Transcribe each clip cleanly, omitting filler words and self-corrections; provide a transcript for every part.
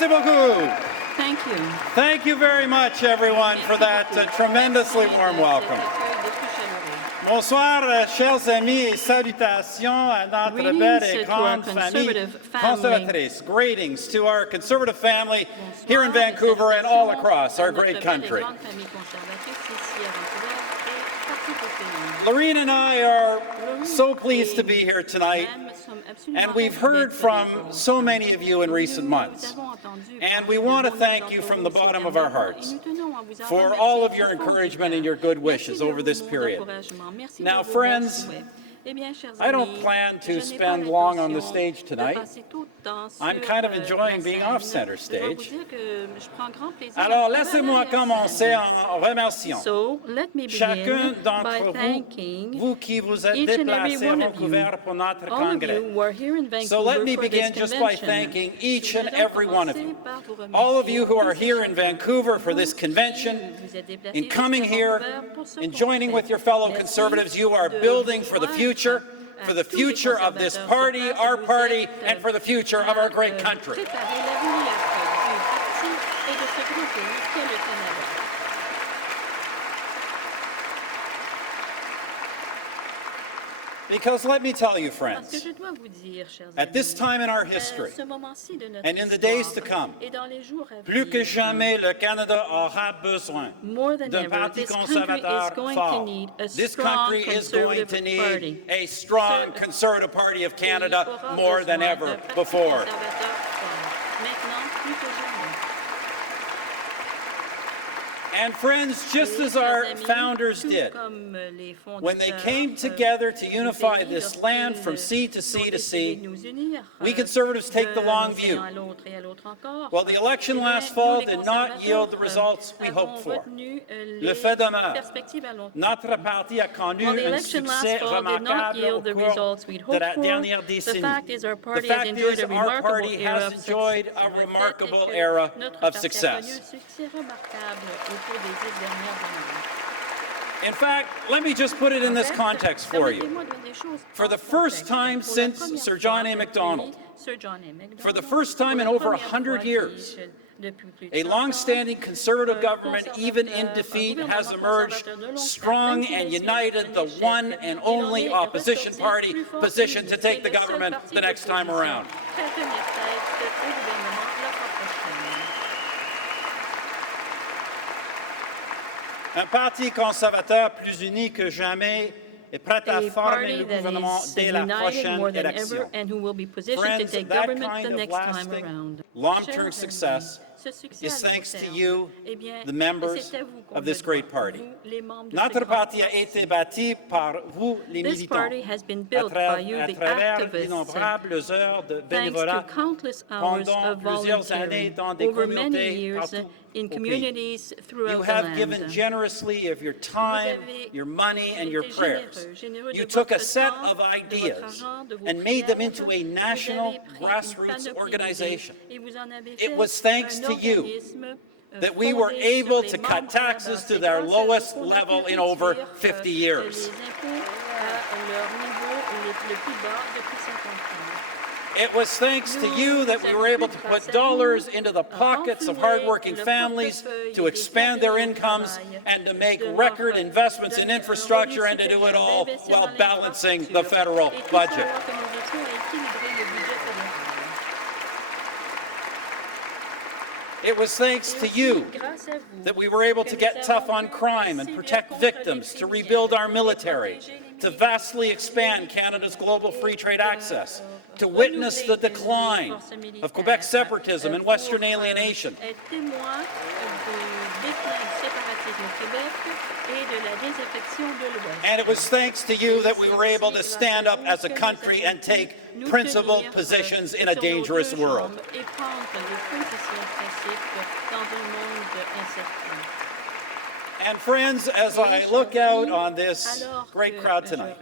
Merci beaucoup. Thank you. Thank you very much, everyone, for that tremendously warm welcome. Bonsoir, chers amis, et salutations à notre belle et grande famille conservatrice. Greetings to our conservative family here in Vancouver and all across our great country. Lorene and I are so pleased to be here tonight, and we've heard from so many of you in recent months. And we want to thank you from the bottom of our hearts for all of your encouragement and your good wishes over this period. Now, friends, I don't plan to spend long on the stage tonight. I'm kind of enjoying being off center stage. Alors, laissez-moi commencer en remerciant chacun d'entre vous qui vous êtes déplacés à Vancouver pour notre congrès. So let me begin just by thanking each and every one of you. All of you who are here in Vancouver for this convention, in coming here, in joining with your fellow Conservatives, you are building for the future of this party, our party, and for the future of our great country. Because let me tell you, friends, at this time in our history, and in the days to come, plus que jamais le Canada aura besoin d'un parti conservateur fort. This country is going to need a strong Conservative Party of Canada more than ever before. And friends, just as our founders did, when they came together to unify this land from sea to sea to sea, we Conservatives take the long view. Well, the election last fall did not yield the results we hoped for. Le fait demeure, notre parti a connu un succès remarquable au cours de la dernière décennie. The fact is, our party has enjoyed a remarkable era of success. In fact, let me just put it in this context for you. For the first time since Sir John A. Macdonald, for the first time in over 100 years, a long-standing Conservative government, even in defeat, has emerged strong and united, the one and only opposition party positioned to take the government the next time around. Un parti conservateur plus uni que jamais est prêt à former le gouvernement dès la prochaine élection. Friends, that kind of lasting, long-term success is thanks to you, the members of this great party. Notre parti a été bâti par vous, les militants, à travers d'innombrables heures de bénévolat pendant plusieurs années dans des communautés partout. You have given generously of your time, your money, and your prayers. You took a set of ideas and made them into a national grassroots organization. It was thanks to you that we were able to cut taxes to their lowest level in over 50 years. It was thanks to you that we were able to put dollars into the pockets of hardworking families to expand their incomes and to make record investments in infrastructure and to do it all while balancing the federal budget. It was thanks to you that we were able to get tough on crime and protect victims, to rebuild our military, to vastly expand Canada's global free trade access, to witness the decline of Quebec separatism and Western alienation. And it was thanks to you that we were able to stand up as a country and take principled positions in a dangerous world. And friends, as I look out on this great crowd tonight,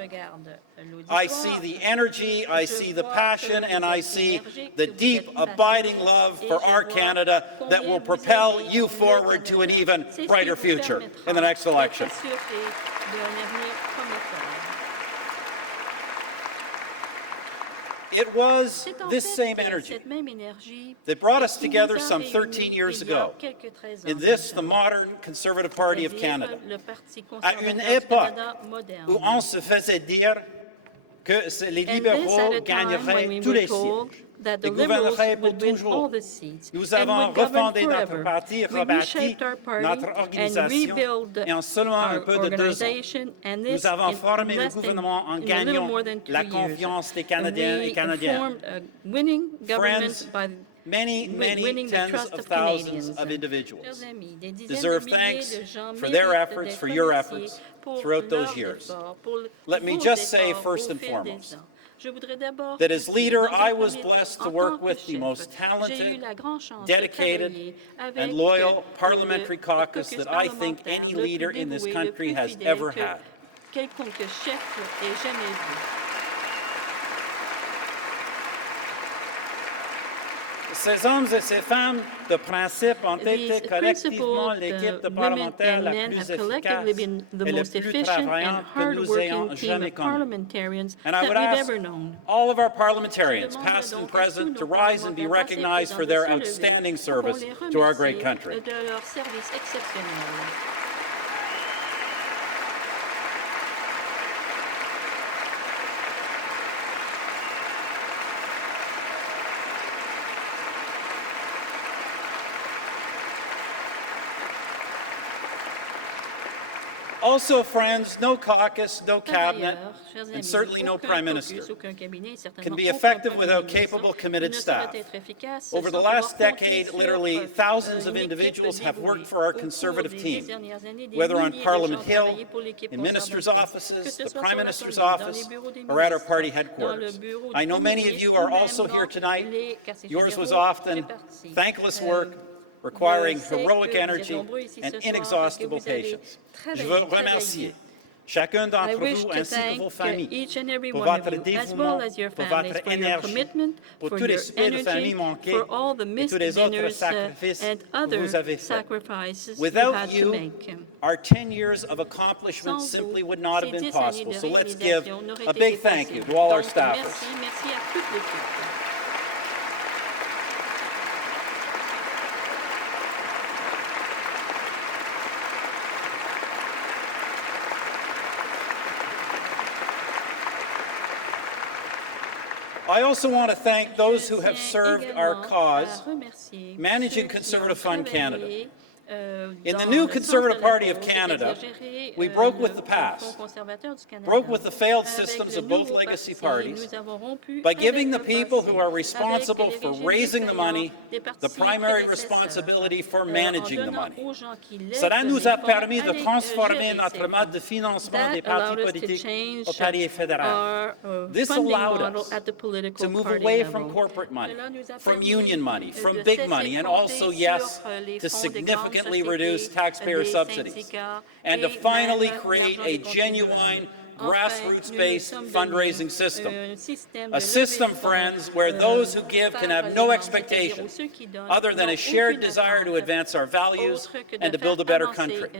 I see the energy, I see the passion, and I see the deep, abiding love for our Canada that will propel you forward to an even brighter future in the next election. It was this same energy that brought us together some 13 years ago in this, the modern Conservative Party of Canada, à une époque où on se faisait dire que les libéraux gagneraient tous les sièges et gouverneraient pour toujours. Nous avons refondé notre parti, rebâti notre organisation et en seulement un peu de 2 ans, nous avons formé le gouvernement en gagnant la confiance des Canadiens et Canadiennes. Friends, many tens of thousands of individuals deserve thanks for their efforts, for your efforts throughout those years. Let me just say first and foremost that as leader, I was blessed to work with the most talented, dedicated, and loyal parliamentary caucus that I think any leader in this country has ever had. Ces hommes et ces femmes de principe ont été collectivement l'équipe de parlementaires la plus efficace et la plus travaillante que nous ayons jamais connue. And I would ask all of our parliamentarians, past and present, to rise and be recognized for their outstanding service to our great country. Also, friends, no caucus, no cabinet, and certainly no prime minister can be effective without capable, committed staff. Over the last decade, literally thousands of individuals have worked for our Conservative team, whether on Parliament Hill, in ministers' offices, the Prime Minister's office, or at our party headquarters. I know many of you are also here tonight. Yours was often thankless work, requiring heroic energy and inexhaustible patience. Je veux remercier chacun d'entre vous ainsi que vos familles pour votre dévouement, pour votre énergie, pour tous les soupers de famille manqués et tous les autres sacrifices que vous avez faits. Without you, our 10 years of accomplishment simply would not have been possible. So let's give a big thank you to all our staffers. I also want to thank those who have served our cause, managing Conservative Fund Canada. In the new Conservative Party of Canada, we broke with the past, broke with the failed systems of both legacy parties by giving the people who are responsible for raising the money the primary responsibility for managing the money. Cela nous a permis de transformer notre mode de financement des partis politiques au palier fédéral. This allowed us to move away from corporate money, from union money, from big money, and also, yes, to significantly reduce taxpayer subsidies, and to finally create a genuine grassroots-based fundraising system. A system, friends, where those who give can have no expectations other than a shared desire to advance our values and to build a better country.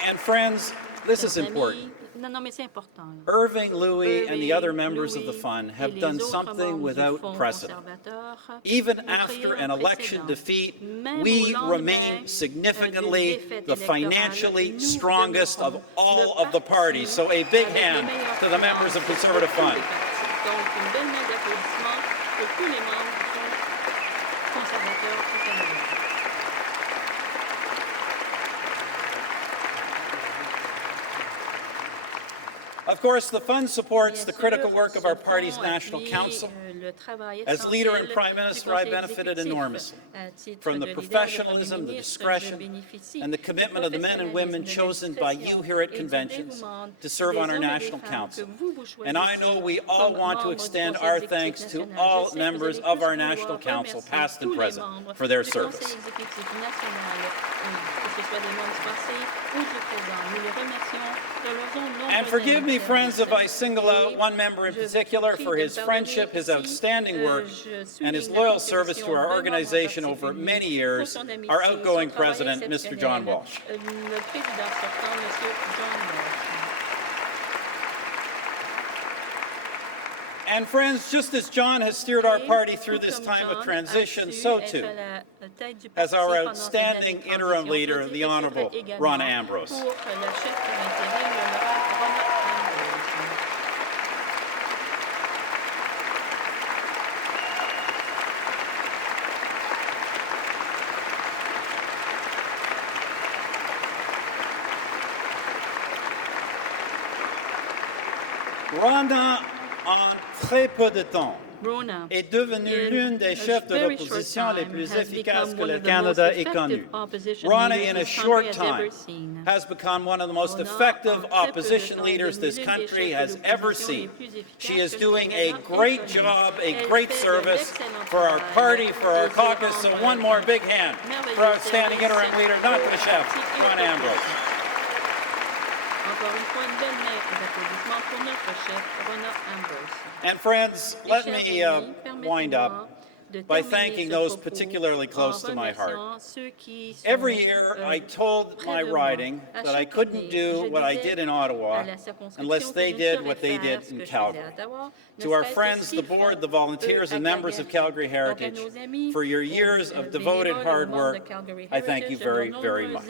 And friends, this is important. Irving, Louis, and the other members of the fund have done something without precedent. Even after an election defeat, we remain significantly the financially strongest of all of the parties. So a big hand to the members of Conservative Fund. Of course, the fund supports the critical work of our party's National Council. As leader and Prime Minister, I benefited enormously from the professionalism, the discretion, and the commitment of the men and women chosen by you here at conventions to serve on our National Council. And I know we all want to extend our thanks to all members of our National Council, past and present, for their service. And forgive me, friends, if I single out one member in particular for his friendship, his outstanding outstanding work and his loyal service to our organization over many years, our outgoing president, Mr. John Walsh. And friends, just as John has steered our party through this time of transition, so too has our outstanding interim leader, the Honourable Ron Ambrose. Rona, en très peu de temps, est devenue l'une des chefs de l'opposition les plus efficaces que le Canada ait connue. Rona, in a short time, has become one of the most effective opposition leaders this country has ever seen. She is doing a great job, a great service for our party, for our caucus, so one more big hand for our outstanding interim leader, notre chef, Ron Ambrose. And friends, let me wind up by thanking those particularly close to my heart. Every year I told my riding that I couldn't do what I did in Ottawa unless they did what they did in Calgary. To our friends, the board, the volunteers and members of Calgary Heritage, for your years of devoted hard work, I thank you very, very much.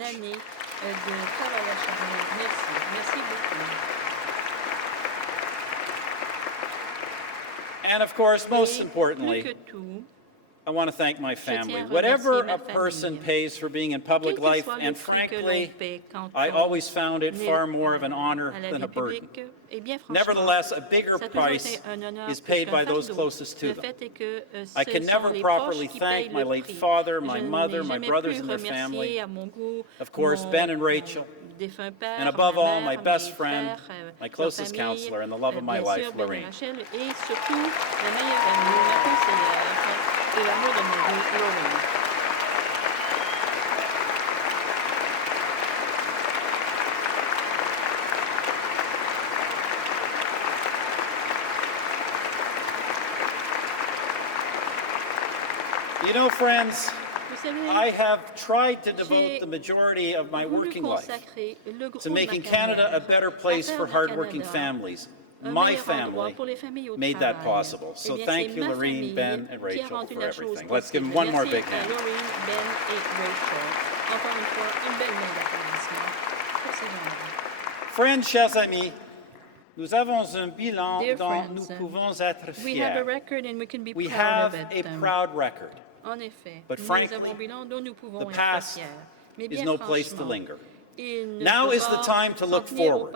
And of course, most importantly, I want to thank my family. Whatever a person pays for being in public life, and frankly, I always found it far more of an honor than a burden. Nevertheless, a bigger price is paid by those closest to them. I can never properly thank my late father, my mother, my brothers and their family, of course, Ben and Rachel, and above all, my best friend, my closest counselor, and the love of my life, Lorraine. You know, friends, I have tried to devote the majority of my working life to making Canada a better place for hardworking families. My family made that possible. So thank you, Lorraine, Ben, and Rachel, for everything. Let's give them one more big hand. Friends, chers amis, nous avons un bilan dont nous pouvons être fiers. We have a proud record. But frankly, the past is no place to linger. Now is the time to look forward.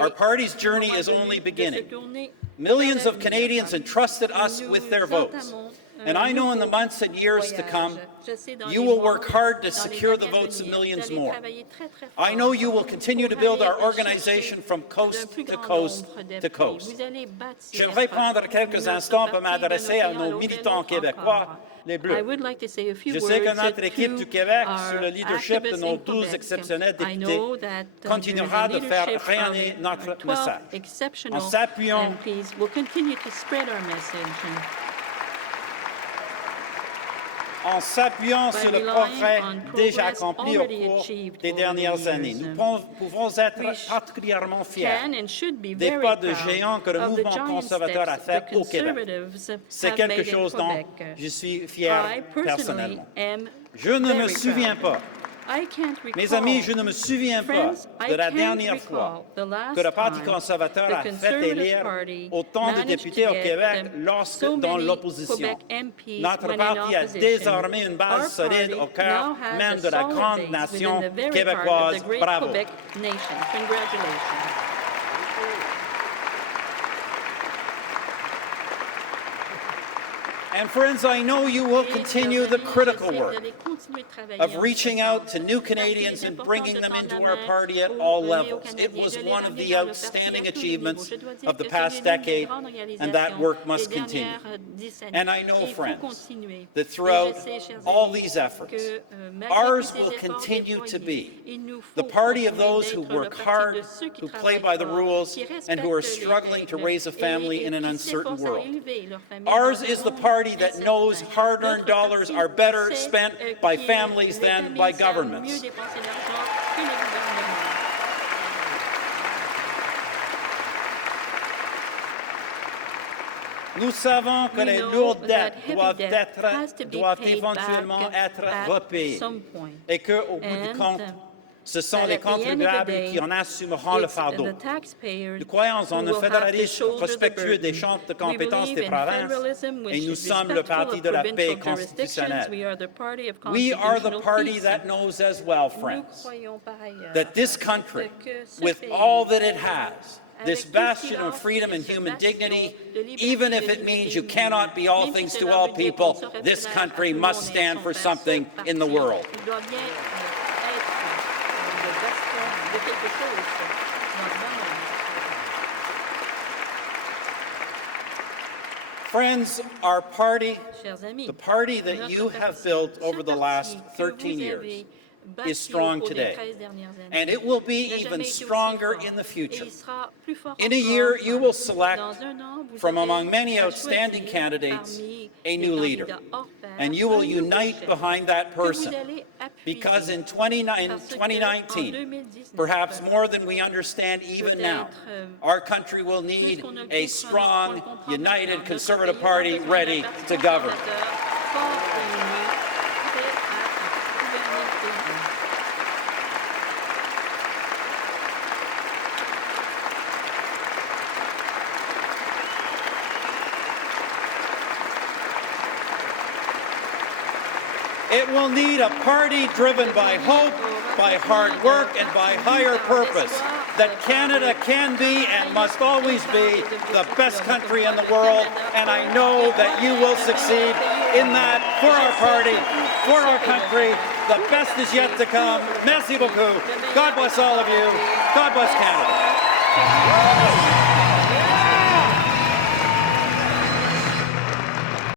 Our party's journey is only beginning. Millions of Canadians entrusted us with their votes. And I know in the months and years to come, you will work hard to secure the votes of millions more. I know you will continue to build our organization from coast to coast to coast. J'aimerais prendre quelques instants pour m'adresser à nos militants québécois, les Bleus. Je sais que notre équipe du Québec, sous le leadership de nos 12 exceptionnels députés, continuera de faire rayonner notre message en s'appuyant sur le progrès déjà accompli au cours des dernières années. Nous pouvons être particulièrement fiers des pas de géant que le mouvement conservateur a fait au Québec. C'est quelque chose dont je suis fier personnellement. Je ne me souviens pas, mes amis, je ne me souviens pas de la dernière fois que le Parti conservateur a fait élire autant de députés au Québec lorsque dans l'opposition. Notre parti a désormais une base solide au cœur même de la grande nation québécoise. Bravo. And friends, I know you will continue the critical work of reaching out to new Canadians and bringing them into our party at all levels. It was one of the outstanding achievements of the past decade, and that work must continue. And I know, friends, that throughout all these efforts, ours will continue to be the party of those who work hard, who play by the rules, and who are struggling to raise a family in an uncertain world. Ours is the party that knows hard-earned dollars are better spent by families than by governments. Nous savons que les lourdes dettes doivent éventuellement être repayées et qu'au bout du compte, ce sont les contribuables qui en assumeront le fardeau. Nous croyons en un fédéralisme respectueux des champs de compétences des provinces et nous sommes le parti de la paix constitutionnelle. We are the party that knows as well, friends, that this country, with all that it has, this bastion of freedom and human dignity, even if it means you cannot be all things to all people, this country must stand for something in the world. Friends, our party, the party that you have built over the last 13 years, is strong today, and it will be even stronger in the future. In a year, you will select from among many outstanding candidates a new leader, and you will unite behind that person, because in 2019, perhaps more than we understand even now, our country will need a strong, united Conservative Party ready to govern. It will need a party driven by hope, by hard work, and by higher purpose, that Canada can be and must always be the best country in the world, and I know that you will succeed in that for our party, for our country. The best is yet to come. Merci beaucoup. God bless all of you. God bless Canada.